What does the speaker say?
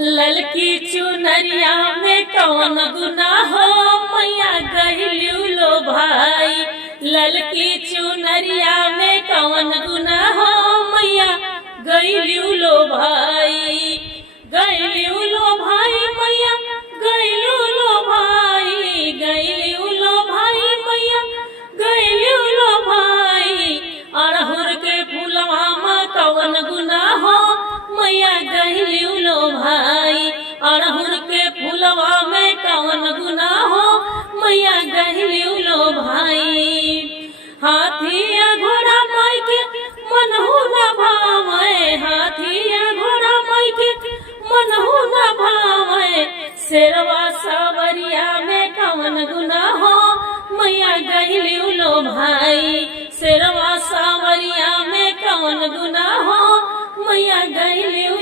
ललकी चुनरिया में कौन गुनाह हो मैया गइलू लो भाई। ललकी चुनरिया में कौन गुनाह हो मैया गइलू लो भाई। गइलू लो भाई मैया गइलू लो भाई। गइलू लो भाई मैया गइलू लो भाई। अड़हुल के फूलवा में कौन गुनाह हो मैया गइलू लो भाई। अड़हुल के फूलवा में कौन गुनाह हो मैया गइलू लो भाई। हाथिया घोड़ा माई के मनहु न भावे। हाथिया घोड़ा माई के मनहु न भावे। शेरवा सावरिया में